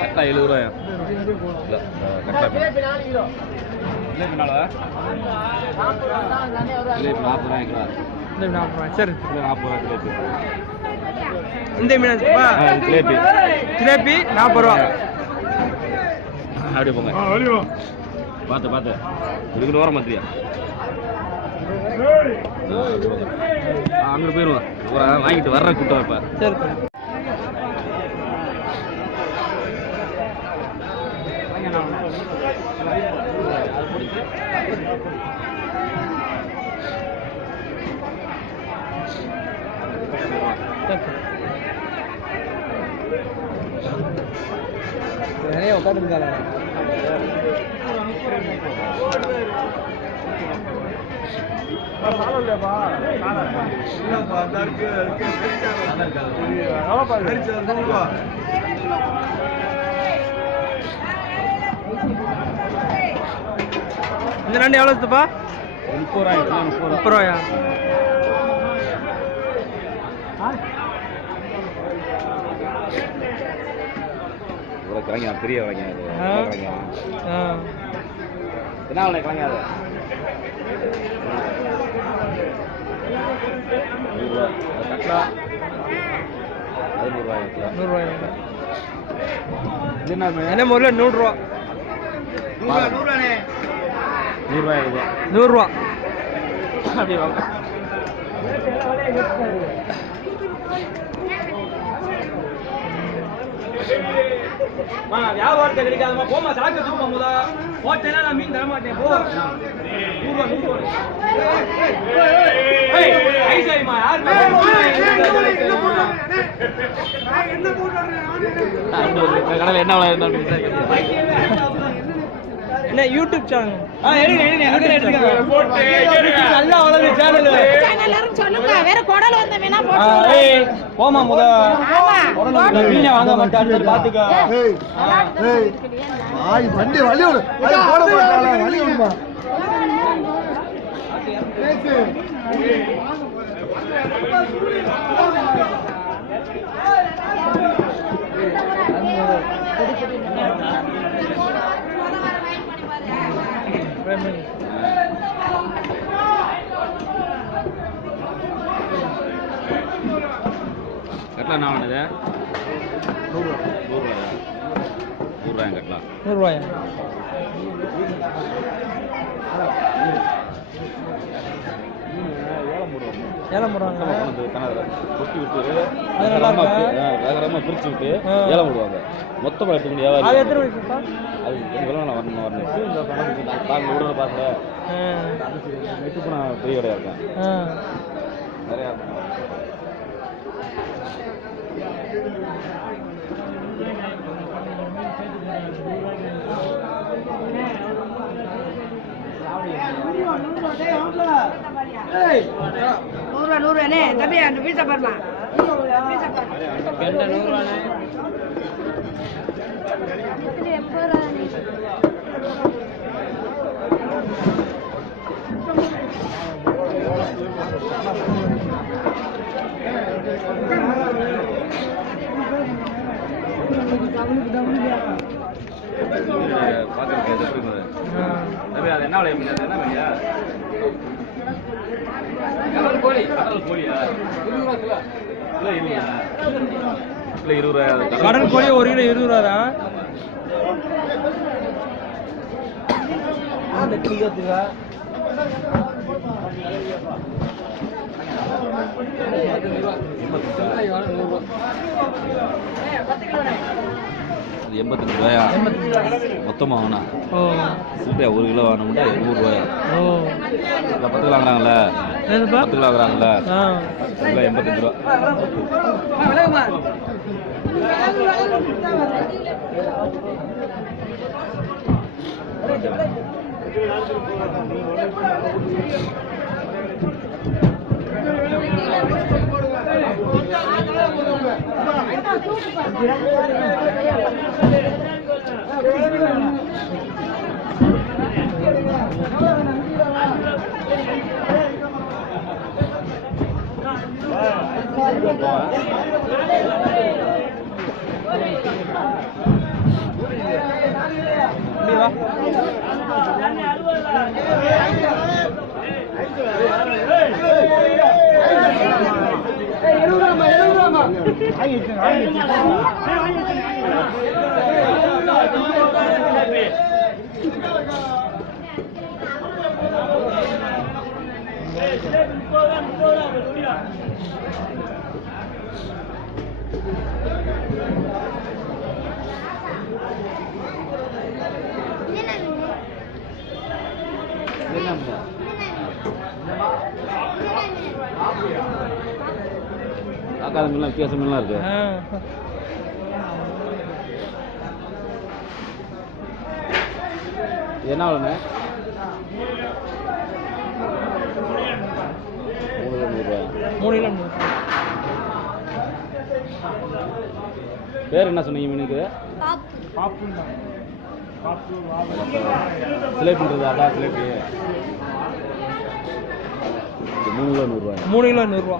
கட்டா 70 ரூபாயா? கட்டா ஜிலேபி 40 ரூபாய்ங்களா? 40 ரூபாய். சரி 40 ரூபாய் ஜிலேபி. இந்த மீன் ஜிலேபி 40 ரூபா. அப்படியே போங்க. பார்த்து இதுக்கு ஓரம் மாத்திரியா? அங்கே போயிடுவோம். வாங்கிட்டு வர்ற கூட்டம் இப்ப. சரி நிறைய உட்காந்துருக்காங்க. இந்த நண்டு எவ்வளோ இருக்குப்பா? 30 ரூபாயா? பெரிய வளைங்க என்ன வளை கிளங்காது? 100 ரூபா கட்டா. அது 100 ரூபாய். என்ன முறையில் 100 ரூபா. 100 ரூபா. அப்படி வாங்க. வியாபாரத்தை கிடைக்காதமா போமா சாக்கு தூக்கம் முத போட்டேன்னா நான் மீன் தர மாட்டேன். போ 100 ரூபா. என்ன யூடியூப் சேனல்? நல்லா வளர்ந்து சேனல் வேற குடல் வந்த மீனா போமா முத மீனை வாங்க மாட்டேன் பாத்துக்க. வண்டி வழி விடு போட மாட்டாங்க. வழி விடுமா கட்டலாம் என்ன பண்ணுது? 100 ரூபாயா கட்டலாம்? 100 ரூபாயா? ஏலம் போடுவாங்க. கொட்டி விட்டு வேகரமாக பிரிச்சு விட்டு ஏலம் போடுவாங்க. மொத்தமாக எடுத்து முடியாது. அது எத்தனை வயசுப்பா? அது வரணும் நாங்கள் விடுற பார்க்கல. நெட்டுக்கு நான் பெரிய கடையாக இருக்கேன். நிறையா இருக்கும். நூறு தம்பி அந்த பீசா பாருமா. அது என்ன விளைய முடியாது? என்ன விளையா? கடல் கோழியா? 20 ரூபாய். கடல் கோழி 1 கிலோ 20 ரூபா தான். அது 85 ரூபாயா மொத்தமாக வாங்கினா? சில்லறையா 1 கிலோ வாங்கினோம்னா 100 ரூபாயா? 10 கிலோ வாங்குறாங்கல்ல, 10 கிலோ வாங்குறாங்கல்ல, 85 ரூபா. ஆக்காத மீன்லாம் வித்தியாச மீன்லாம் இருக்கு. என்ன வேணுண்ணே? 3 கிலோ 100 ரூபா. பேர் என்ன சொன்னீங்க மீனுக்கு? சிலேபின்றது அதான் சிலேபி. 3 கிலோ 100 ரூபா. 3 கிலோ 100 ரூபா.